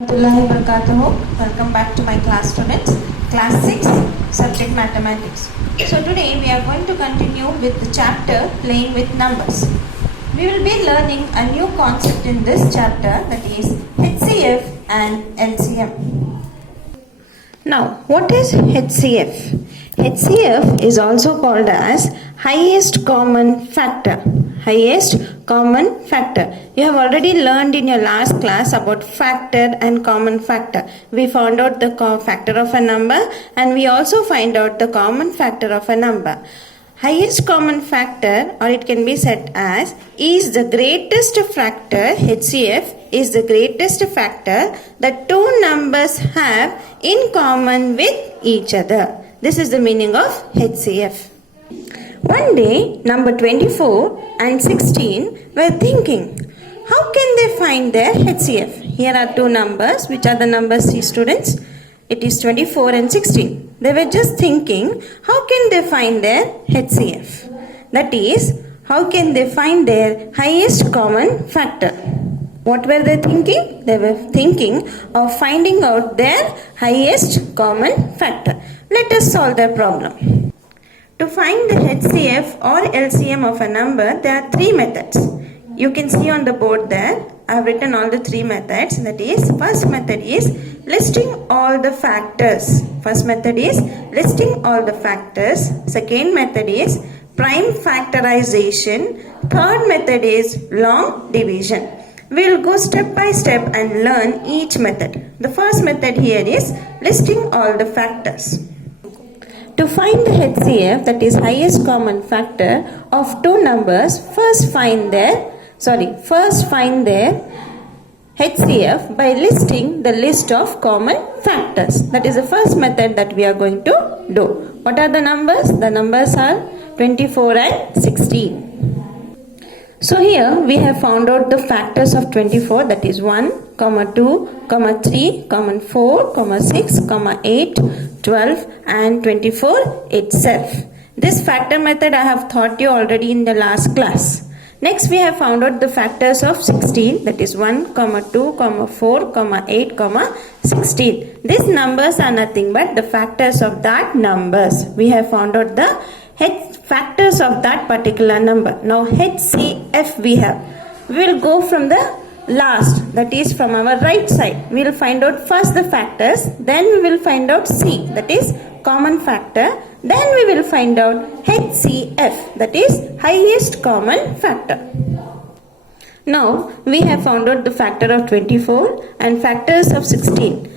Welcome back to my class, students. Class 6, subject mathematics. So today we are going to continue with the chapter playing with numbers. We will be learning a new concept in this chapter, that is HCF and LCM. Now, what is HCF? HCF is also called as highest common factor. Highest common factor. You have already learned in your last class about factor and common factor. We found out the factor of a number and we also find out the common factor of a number. Highest common factor, or it can be said as, is the greatest factor. HCF is the greatest factor that two numbers have in common with each other. This is the meaning of HCF. One day, number 24 and 16 were thinking, how can they find their HCF? Here are two numbers. Which are the numbers, see students? It is 24 and 16. They were just thinking, how can they find their HCF? That is, how can they find their highest common factor? What were they thinking? They were thinking of finding out their highest common factor. Let us solve their problem. To find the HCF or LCM of a number, there are three methods. You can see on the board there, I have written all the three methods. That is, first method is listing all the factors. First method is listing all the factors. Second method is prime factorization. Third method is long division. We will go step by step and learn each method. The first method here is listing all the factors. To find the HCF, that is highest common factor of two numbers, first find their HCF by listing the list of common factors. That is the first method that we are going to do. What are the numbers? The numbers are 24 and 16. So here we have found out the factors of 24, that is 1, 2, 3, 4, 6, 8, 12 and 24 itself. This factor method I have taught you already in the last class. Next we have found out the factors of 16, that is 1, 2, 4, 8, 16. These numbers are nothing but the factors of that numbers. We have found out the factors of that particular number. Now HCF we have. We will go from the last, that is from our right side. We will find out first the factors, then we will find out C, that is common factor, then we will find out HCF, that is highest common factor. Now we have found out the factor of 24 and factors of 16.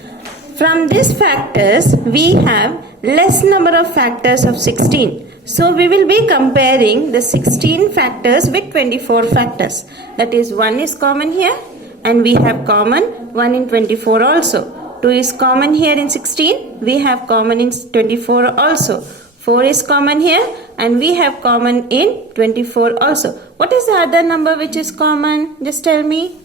From these factors we have less number of factors of 16. So we will be comparing the 16 factors with 24 factors. That is 1 is common here and we have common 1 in 24 also. 2 is common here in 16. We have common in 24 also. 4 is common here and we have common in 24 also. What is the other number which is common? Just tell me.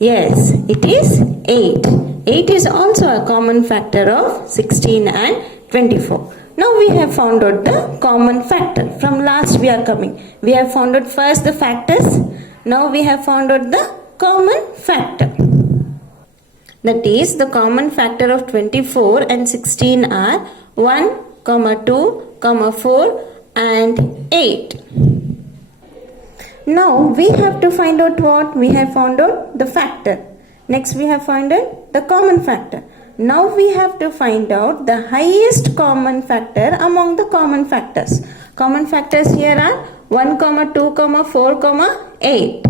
Yes, it is 8. 8 is also a common factor of 16 and 24. Now we have found out the common factor. From last we are coming. We have found out first the factors. Now we have found out the common factor. That is, the common factor of 24 and 16 are 1, 2, 4 and 8. Now we have to find out what? We have found out the factor. Next we have found out the common factor. Now we have to find out the highest common factor among the common factors. Common factors here are 1, 2, 4, 8.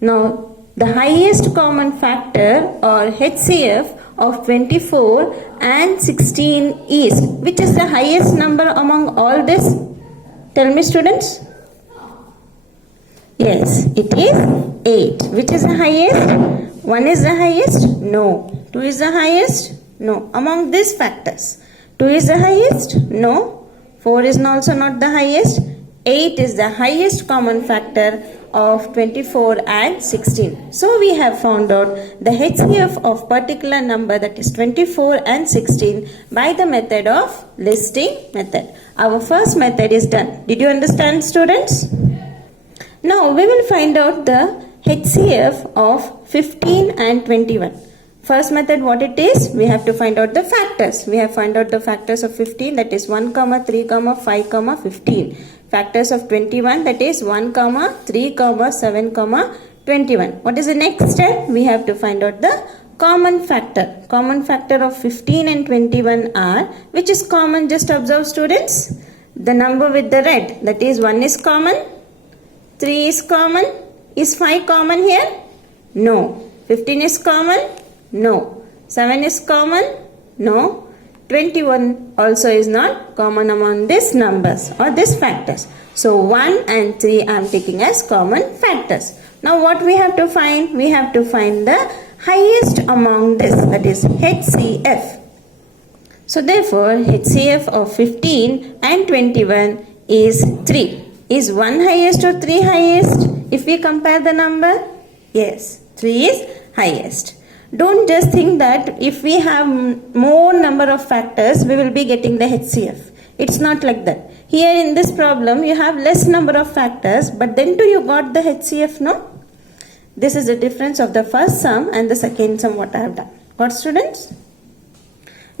Now the highest common factor or HCF of 24 and 16 is, which is the highest number among all this? Tell me students. Yes, it is 8. Which is the highest? 1 is the highest? No. 2 is the highest? No. Among these factors, 2 is the highest? No. 4 is also not the highest. 8 is the highest common factor of 24 and 16. So we have found out the HCF of particular number, that is 24 and 16, by the method of listing method. Our first method is done. Did you understand, students? Now we will find out the HCF of 15 and 21. First method, what it is? We have to find out the factors. We have found out the factors of 15, that is 1, 3, 5, 15. Factors of 21, that is 1, 3, 7, 21. What is the next step? We have to find out the common factor. Common factor of 15 and 21 are, which is common? Just observe, students. The number with the red, that is 1 is common, 3 is common. Is 5 common here? No. 15 is common? No. 7 is common? No. 21 also is not common among these numbers or these factors. So 1 and 3 I am taking as common factors. Now what we have to find? We have to find the highest among this, that is HCF. So therefore HCF of 15 and 21 is 3. Is 1 highest or 3 highest? If we compare the number, yes, 3 is highest. Don't just think that if we have more number of factors, we will be getting the HCF. It's not like that. Here in this problem, you have less number of factors, but then too you got the HCF, no? This is the difference of the first sum and the second sum what I have done. What, students?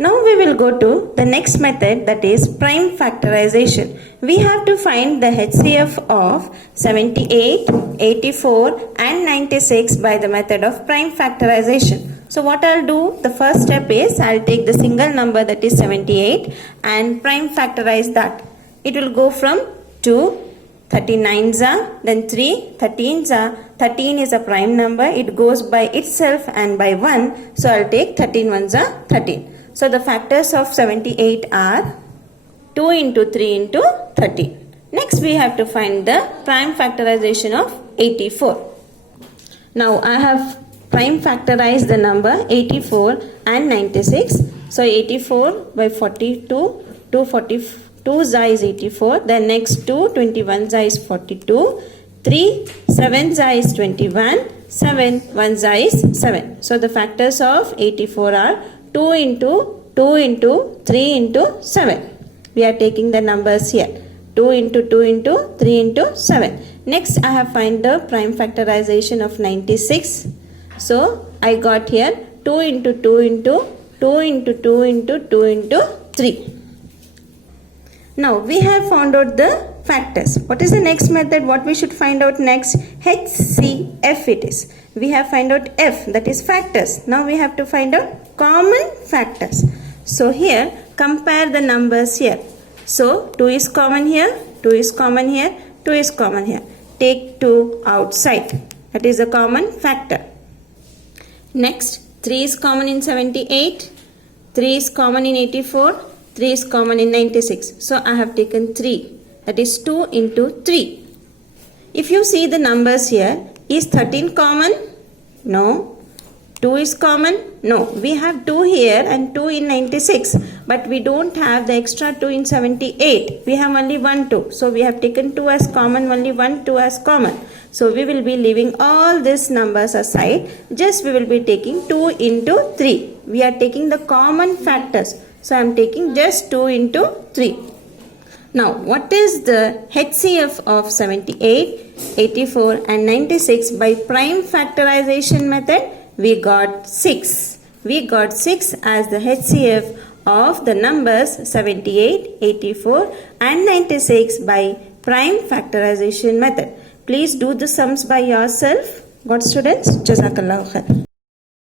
Now we will go to the next method, that is prime factorization. We have to find the HCF of 78, 84 and 96 by the method of prime factorization. So what I'll do, the first step is I'll take the single number, that is 78, and prime factorize that. It will go from 2, 39s are, then 3, 13s are. 13 is a prime number. It goes by itself and by 1. So I'll take 13 ones are 13. So the factors of 78 are 2 into 3 into 13. Next we have to find the prime factorization of 84. Now I have prime factorized the number 84 and 96. So 84 by 42, 242 za is 84. Then next 2, 21 za is 42. 3, 7 za is 21. 7, 1 za is 7. So the factors of 84 are 2 into 2 into 3 into 7. We are taking the numbers here. 2 into 2 into 3 into 7. Next I have find the prime factorization of 96. So I got here 2 into 2 into 2 into 2 into 2 into 3. Now we have found out the factors. What is the next method? What we should find out next? HCF it is. We have find out F, that is factors. Now we have to find out common factors. So here compare the numbers here. So 2 is common here, 2 is common here, 2 is common here. Take 2 outside. That is a common factor. Next 3 is common in 78, 3 is common in 84, 3 is common in 96. So I have taken 3. That is 2 into 3. If you see the numbers here, is 13 common? No. 2 is common? No. We have 2 here and 2 in 96. But we don't have the extra 2 in 78. We have only 1, 2. So we have taken 2 as common, only 1, 2 as common. So we will be leaving all these numbers aside. Just we will be taking 2 into 3. We are taking the common factors. So I am taking just 2 into 3. Now what is the HCF of 78, 84 and 96 by prime factorization method? We got 6. We got 6 as the HCF of the numbers 78, 84 and 96 by prime factorization method. Please do the sums by yourself. What, students? Jazakallahu khair.